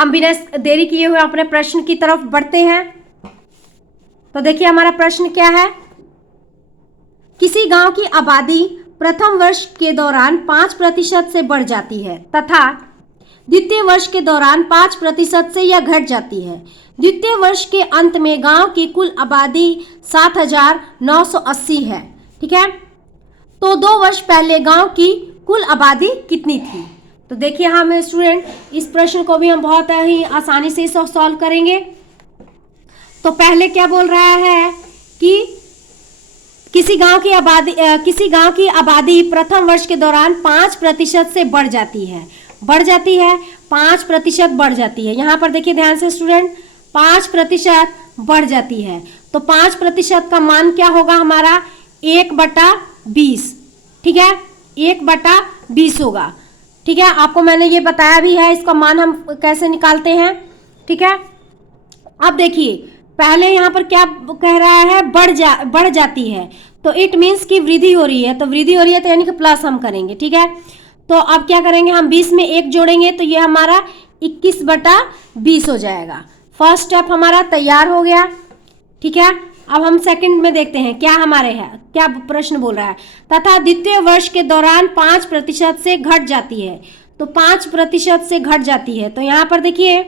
हम बिना देरी किए हुए अपने प्रश्न की तरफ बढ़ते हैं। तो देखिए हमारा प्रश्न क्या है। किसी गांव की आबादी प्रथम वर्ष के दौरान 5% से बढ़ जाती है तथा द्वितीय वर्ष के दौरान 5% से यह घट जाती है। द्वितीय वर्ष के अंत में गांव की कुल आबादी 7,980 है। ठीक है, तो 2 वर्ष पहले गांव की कुल आबादी कितनी थी। तो देखिए हम स्टूडेंट इस प्रश्न को भी हम बहुत ही आसानी से सॉल्व करेंगे। तो पहले क्या बोल रहा है कि किसी गांव की आबादी प्रथम वर्ष के दौरान 5% से बढ़ जाती है 5% बढ़ जाती है। यहाँ पर देखिए ध्यान से स्टूडेंट, 5% बढ़ जाती है तो 5% का मान क्या होगा हमारा 1/20। ठीक है, 1/20 होगा। ठीक है, आपको मैंने ये बताया भी है इसका मान हम कैसे निकालते हैं। ठीक है, अब देखिए पहले यहाँ पर क्या कह रहा है, बढ़ जाती है तो इट मीन्स कि वृद्धि हो रही है, तो वृद्धि हो रही है तो यानी कि प्लस हम करेंगे। ठीक है, तो अब क्या करेंगे हम 20 में 1 जोड़ेंगे तो ये हमारा 21/20 हो जाएगा। फर्स्ट स्टेप हमारा तैयार हो गया। ठीक है, अब हम सेकंड में देखते हैं क्या हमारे है, क्या प्रश्न बोल रहा है। तथा द्वितीय वर्ष के दौरान 5% से घट जाती है, तो 5% से घट जाती है तो यहाँ पर देखिए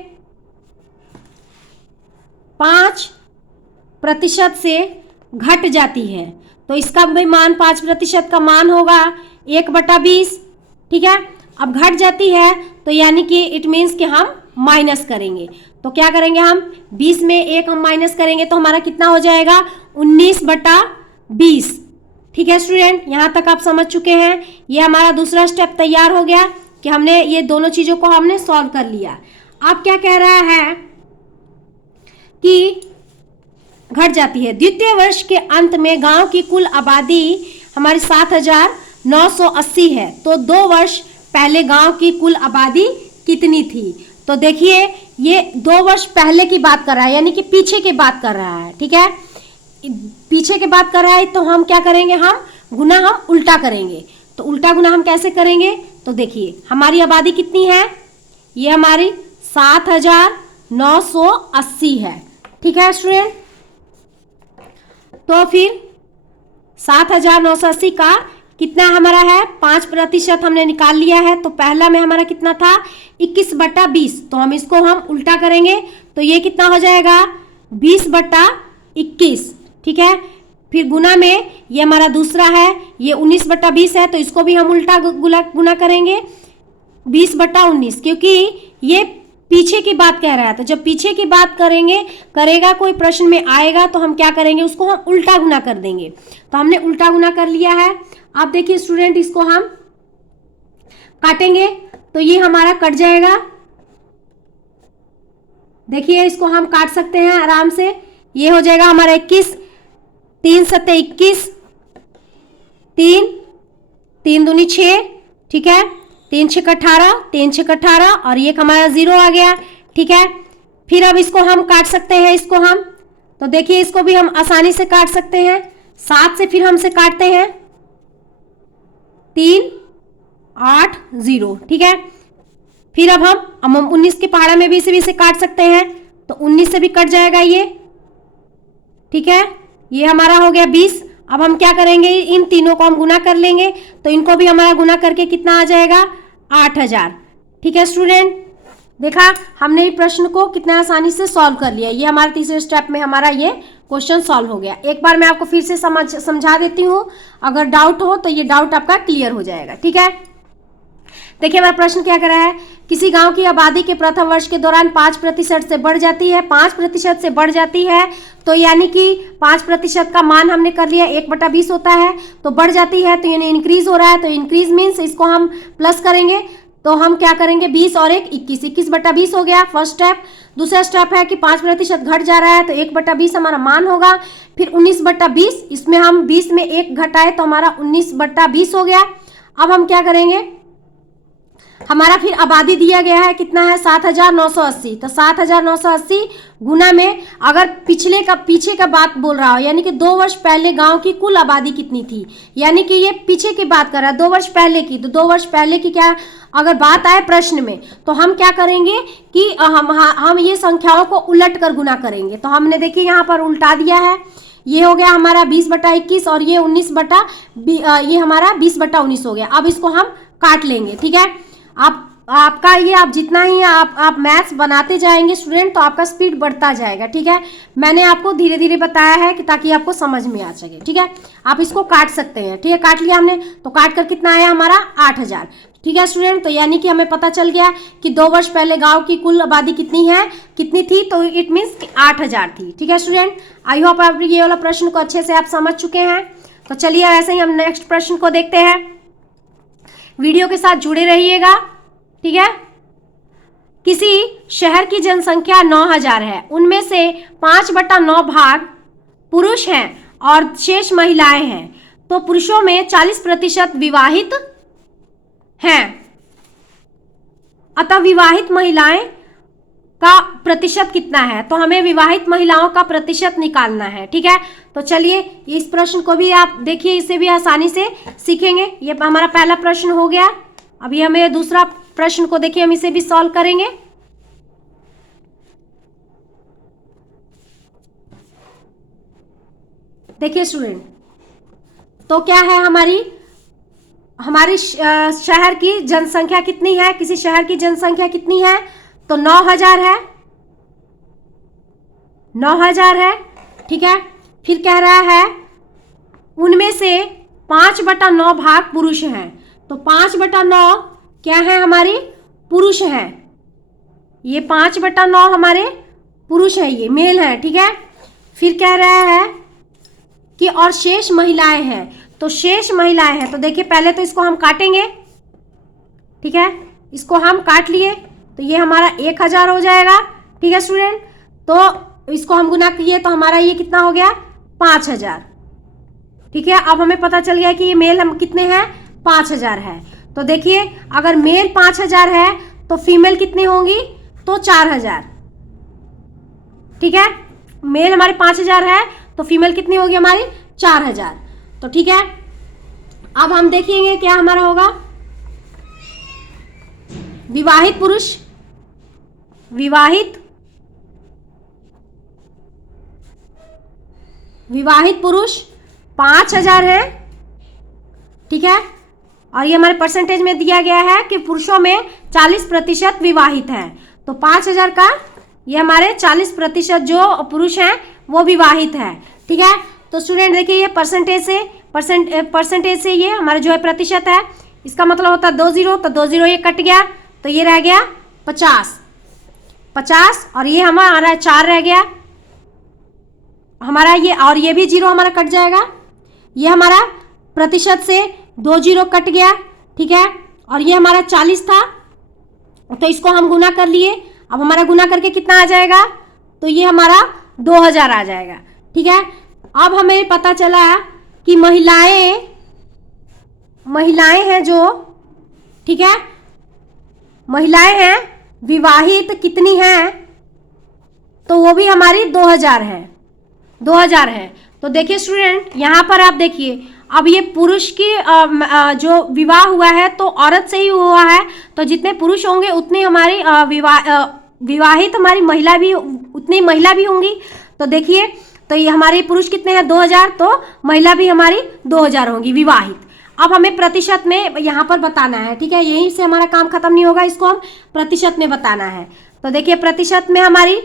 5% से घट जाती है तो इसका भी मान 5% का मान होगा 1/20। ठीक है, अब घट जाती है तो यानी कि इट मीन्स कि हम माइनस करेंगे। तो क्या करेंगे हम 20 में 1 हम माइनस करेंगे तो हमारा कितना हो जाएगा 19/20। ठीक है स्टूडेंट, यहाँ तक आप समझ चुके हैं। ये हमारा दूसरा स्टेप तैयार हो गया कि हमने ये दोनों चीज़ों को हमने सॉल्व कर लिया। अब क्या कह रहा है कि घट जाती है। द्वितीय वर्ष के अंत में गांव की कुल आबादी हमारी 7,980 है, तो 2 वर्ष पहले गांव की कुल आबादी कितनी थी। तो देखिए ये 2 वर्ष पहले की बात कर रहा है, यानी कि पीछे की बात कर रहा है। ठीक है, पीछे की बात कर रहा है तो हम क्या करेंगे, हम गुना हम उल्टा करेंगे। तो उल्टा गुना हम कैसे करेंगे, तो देखिए हमारी आबादी कितनी है, ये हमारी 7,980 है। ठीक है स्टूडेंट, तो फिर 7,980 का कितना हमारा है 5% हमने निकाल लिया है। तो पहला में हमारा कितना था 21/20, तो हम इसको हम उल्टा करेंगे तो ये कितना हो जाएगा 20/21। ठीक है, फिर गुना में ये हमारा दूसरा है, ये 19/20 है तो इसको भी हम उल्टा गुना करेंगे 20/19, क्योंकि ये पीछे की बात कह रहा है। तो जब पीछे की बात करेगा कोई प्रश्न में आएगा तो हम क्या करेंगे, उसको हम उल्टा गुना कर देंगे। तो हमने उल्टा गुना कर लिया है। अब देखिए स्टूडेंट इसको हम काटेंगे तो ये हमारा कट जाएगा। देखिए इसको हम काट सकते हैं आराम से। ये हो जाएगा हमारा 21, 3 सत्ते 21, 3 दूनी 6। ठीक है, 3 6 18, 3 6 18 और ये हमारा 0 आ गया। ठीक है, फिर अब इसको हम काट सकते हैं, इसको हम तो देखिए इसको भी हम आसानी से काट सकते हैं। 7 से फिर हमसे काटते हैं 3 8 0। ठीक है, फिर अब हम 19 के पहाड़ा में भी से काट सकते हैं तो 19 से भी कट जाएगा ये। ठीक है, ये हमारा हो गया 20। अब हम क्या करेंगे, इन तीनों को हम गुना कर लेंगे तो इनको भी हमारा गुना करके कितना आ जाएगा 8,000। ठीक है स्टूडेंट, देखा हमने इस प्रश्न को कितना आसानी से सॉल्व कर लिया। ये हमारे तीसरे स्टेप में हमारा ये क्वेश्चन सॉल्व हो गया। एक बार मैं आपको फिर से समझा देती हूँ, अगर डाउट हो तो ये डाउट आपका क्लियर हो जाएगा। ठीक है, देखिए हमारा प्रश्न क्या कर रहा है, किसी गांव की आबादी के प्रथम वर्ष के दौरान 5% से बढ़ जाती है। 5% से बढ़ जाती है तो यानी कि 5% का मान हमने कर लिया 1/20 होता है, तो बढ़ जाती है तो यानी इंक्रीज हो रहा है। तो इंक्रीज मीन्स इसको हम प्लस करेंगे तो हम क्या करेंगे 20 और 1 21, 21/20 हो गया फर्स्ट स्टेप। दूसरा स्टेप है कि 5% घट जा रहा है तो 1/20 हमारा मान होगा। फिर 19/20, इसमें हम 20 में 1 घटाए तो हमारा 19/20 हो गया। अब हम क्या करेंगे, हमारा फिर आबादी दिया गया है कितना है 7,980। तो 7,980 गुना में अगर पीछे का बात बोल रहा हो, यानी कि 2 वर्ष पहले गांव की कुल आबादी कितनी थी, यानी कि ये पीछे की बात कर रहा है 2 वर्ष पहले की। तो 2 वर्ष पहले की क्या अगर बात आए प्रश्न में तो हम क्या करेंगे कि हम ये संख्याओं को उलट कर गुना करेंगे। तो हमने देखिए यहाँ पर उल्टा दिया है, ये हो गया हमारा 20/21 और ये 19 ये हमारा 20/19 हो गया। अब इसको हम काट लेंगे, ठीक है। आपका ये आप जितना ही आप मैथ्स बनाते जाएंगे स्टूडेंट तो आपका स्पीड बढ़ता जाएगा, ठीक है। मैंने आपको धीरे धीरे बताया है कि ताकि आपको समझ में आ सके, ठीक है। आप इसको काट सकते हैं, ठीक है। काट लिया हमने, तो काट कर कितना आया हमारा 8,000, ठीक है स्टूडेंट। तो यानी कि हमें पता चल गया कि 2 वर्ष पहले गांव की कुल आबादी कितनी थी, तो इट मीन्स 8,000 थी, ठीक है स्टूडेंट। आई होप आप ये वाला प्रश्न को अच्छे से आप समझ चुके हैं। तो चलिए ऐसे ही हम नेक्स्ट प्रश्न को देखते हैं। वीडियो के साथ जुड़े रहिएगा, ठीक है। किसी शहर की जनसंख्या 9,000 है, उनमें से 5/9 भाग पुरुष हैं और शेष महिलाएं हैं, तो पुरुषों में 40% विवाहित हैं, अतः विवाहित महिलाएं का प्रतिशत कितना है। तो हमें विवाहित महिलाओं का प्रतिशत निकालना है, ठीक है। तो चलिए इस प्रश्न को भी आप देखिए, इसे भी आसानी से सीखेंगे। ये हमारा पहला प्रश्न हो गया। अभी हमें दूसरा प्रश्न को देखिए, हम इसे भी सॉल्व करेंगे। देखिए स्टूडेंट, तो क्या है हमारी शहर की जनसंख्या कितनी है, किसी शहर की जनसंख्या कितनी है, तो 9,000 है, 9,000 है, ठीक है। फिर कह रहा है उनमें से 5/9 भाग पुरुष हैं, तो 5/9 क्या है हमारी पुरुष हैं, ये 5/9 हमारे पुरुष हैं, ये मेल है, ठीक है। फिर कह रहा है कि और शेष महिलाएं हैं, तो शेष महिलाएं हैं, तो देखिए पहले तो इसको हम काटेंगे, ठीक है। इसको हम काट लिए तो ये हमारा 1,000 हो जाएगा, ठीक है स्टूडेंट। तो इसको हम गुना किए तो हमारा ये कितना हो गया 5,000, ठीक है। अब हमें पता चल गया कि ये मेल हम कितने हैं 5,000 है। तो देखिए अगर मेल 5,000 है तो फीमेल कितनी होंगी, तो 4,000, ठीक है। मेल हमारे 5,000 है तो फीमेल कितनी होगी हमारी 4,000, तो ठीक है। अब हम देखेंगे क्या हमारा होगा विवाहित पुरुष, विवाहित पुरुष 5,000 है, ठीक है। और ये हमारे परसेंटेज में दिया गया है कि पुरुषों में 40% विवाहित हैं, तो 5,000 का ये हमारे 40% जो पुरुष हैं वो विवाहित है, ठीक है। तो स्टूडेंट देखिए ये परसेंटेज से ये हमारा जो है प्रतिशत है, इसका मतलब होता है 2 0, तो 2 0 ये कट गया तो ये रह गया 50 और ये हमारा 4 रह गया हमारा, ये और ये भी 0 हमारा कट जाएगा, ये हमारा प्रतिशत से 2 0 कट गया, ठीक है। और ये हमारा 40 था तो इसको हम गुना कर लिए। अब हमारा गुना करके कितना आ जाएगा, तो ये हमारा 2,000 आ जाएगा, ठीक है। अब हमें पता चला कि महिलाएं हैं जो, ठीक है, महिलाएं हैं विवाहित कितनी हैं, तो वो भी हमारी 2,000 है। तो देखिए स्टूडेंट यहाँ पर आप देखिए, अब ये पुरुष की जो विवाह हुआ है तो औरत से ही हुआ है, तो जितने पुरुष होंगे उतनी हमारी विवाहित हमारी महिला भी, उतनी महिला भी होंगी। तो देखिए तो ये हमारे पुरुष कितने हैं 2,000, तो महिला भी हमारी 2,000 होंगी विवाहित। अब हमें प्रतिशत में यहाँ पर बताना है, ठीक है। यहीं से हमारा काम खत्म नहीं होगा, इसको हम प्रतिशत में बताना है। तो देखिए प्रतिशत में हमारी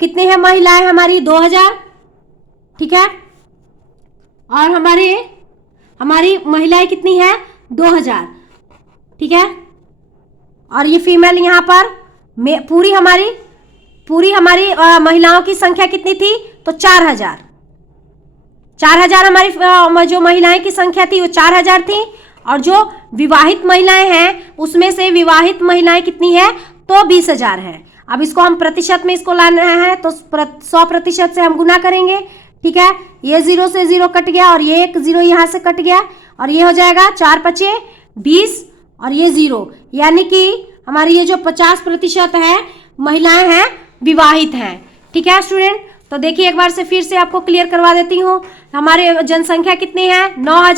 कितने हैं महिलाएं, हमारी 2,000, ठीक है। और हमारी महिलाएं कितनी है 2,000, ठीक है। और ये फीमेल यहाँ पर पूरी हमारी महिलाओं की संख्या कितनी थी, तो 4,000 हमारी जो महिलाएं की संख्या थी वो 4,000 थी। और जो विवाहित महिलाएं हैं उसमें से विवाहित महिलाएं कितनी है, तो 20,000 है। अब इसको हम प्रतिशत में इसको लाना है तो 100% से हम गुना करेंगे, ठीक है। ये 0 से 0 कट गया और ये एक 0 यहाँ से कट गया और ये हो जाएगा 4 × 5 = 20 और ये 0, यानी कि हमारी ये जो 50% है महिलाएं हैं, विवाहित हैं। ठीक है स्टूडेंट, तो देखिए एक बार से फिर से आपको क्लियर करवा देती हूँ। हमारे जनसंख्या कितनी है? 9,000।